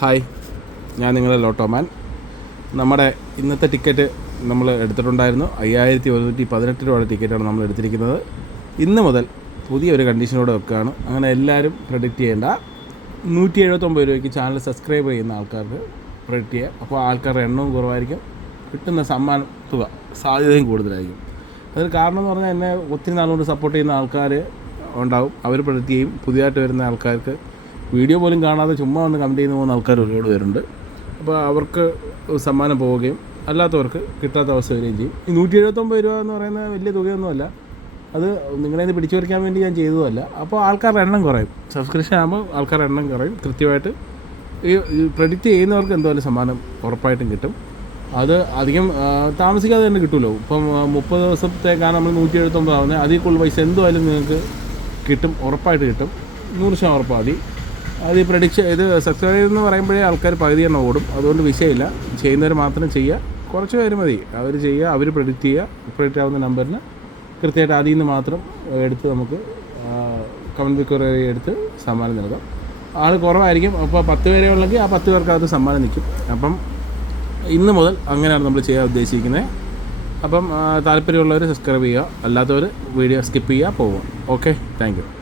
Hi ഞാൻ നിങ്ങളുടെ ലോട്ടോമാൻ നമ്മുടെ ഇന്നത്തെ ടിക്കറ്റ് നമ്മൾ എടുത്തിട്ടുണ്ടായിരുന്നു. അയ്യായിരത്തി ഒരുന്നൂറ്റി പതിനെട്ട് രൂപയുടെ ടിക്കറ്റാണ് നമ്മൾ എടുത്തിരിക്കുന്നത്. ഇന്ന് മുതൽ പുതിയൊരു കണ്ടീഷനോടെ വെക്കുകയാണ്. അങ്ങനെ എല്ലാവരും പ്രൊഡിക്റ്റ് ചെയ്യേണ്ട. നൂറ്റി എഴുപത്തൊമ്പത് രൂപയ്ക്ക് ചാനൽ സബ്സ്ക്രൈബ് ചെയ്യുന്ന ആൾക്കാർക്ക് പ്രൊഡിക്റ്റ് ചെയ്യാം. അപ്പോൾ ആൾക്കാരുടെ എണ്ണവും കുറവായിരിക്കും. കിട്ടുന്ന സമ്മാന തുക സാധ്യതയും കൂടുതലായിരിക്കും. അതിന് കാരണം എന്ന് പറഞ്ഞാൽ എന്നെ ഒത്തിരി നാളുകൊണ്ട് സപ്പോർട്ട് ചെയ്യുന്ന ആൾക്കാർ ഉണ്ടാവും. അവർ പ്രൊഡിക്റ്റ് ചെയ്യും. പുതിയതായിട്ട് വരുന്ന ആൾക്കാർക്ക് വീഡിയോ പോലും കാണാതെ ചുമ്മാ ഒന്ന് കമന്റ് ചെയ്യുന്ന പോകുന്ന ആൾക്കാർ ഒരുപാട് പേരുണ്ട്. അപ്പോൾ അവർക്ക് സമ്മാനം പോവുകയും അല്ലാത്തവർക്ക് കിട്ടാത്ത അവസ്ഥ വരികയും ചെയ്യും. ഈ നൂറ്റി എഴുപത്തൊമ്പത് രൂപ എന്ന് പറയുന്ന വലിയ തുകയൊന്നുമല്ല. അത് നിങ്ങളെ നിന്ന് പിടിച്ചു വരയ്ക്കാൻ വേണ്ടി ഞാൻ ചെയ്തതല്ല. അപ്പോൾ ആൾക്കാരുടെ എണ്ണം കുറയും. സബ്സ്ക്രിപ്ഷൻ ആകുമ്പോൾ ആൾക്കാരുടെ എണ്ണം കുറയും. കൃത്യമായിട്ട് ഈ പ്രെഡിക്റ്റ് ചെയ്യുന്നവർക്ക് എന്തായാലും സമ്മാനം ഉറപ്പായിട്ടും കിട്ടും. അത് അധികം താമസിക്കാതെ തന്നെ കിട്ടുമല്ലോ ഇപ്പം മുപ്പത് ദിവസത്തേക്കാണ് നമ്മൾ നൂറ്റി എഴുപത്തൊമ്പത് ആവുന്നത്. അതിൽ കൂടുതൽ പൈസ എന്തുമായാലും നിങ്ങൾക്ക് കിട്ടും ഉറപ്പായിട്ട് കിട്ടും. നൂറ് ശതമാനം ഉറപ്പാണ് മതി. അത് ഈ പ്രഡിക്ഷൻ ഇത് സബ്സ്ക്രൈബ് എന്ന് പറയുമ്പോഴേ ആൾക്കാർ പകുതി തന്നെ ഓടും. അതുകൊണ്ട് വിഷയമില്ല. ചെയ്യുന്നവർ മാത്രം ചെയ്യുക. കുറച്ച് പേര് മതി. അവർ ചെയ്യുക അവർ പ്രെഡിക്റ്റ് ചെയ്യുക പ്രഡിക്റ്റ് ആവുന്ന നമ്പറിന് കൃത്യമായിട്ട് അതിൽ നിന്ന് മാത്രം എടുത്ത് നമുക്ക് കമന്റ് ബിക്കറി എടുത്ത് സമ്മാനം നൽകാം. ആൾ കുറവായിരിക്കും. അപ്പോൾ പത്ത് പേരെ ഉള്ളെങ്കിൽ ആ പത്ത് പേർക്ക് അത് സമ്മാനം നിൽക്കും. അപ്പം ഇന്ന് മുതൽ അങ്ങനെയാണ് നമ്മൾ ചെയ്യാൻ ഉദ്ദേശിക്കുന്നത്. അപ്പം താല്പര്യമുള്ളവർ സബ്സ്ക്രൈബ് ചെയ്യുക. അല്ലാത്തവർ വീഡിയോ സ്കിപ്പ് ചെയ്യുക പോവുക. Okay thank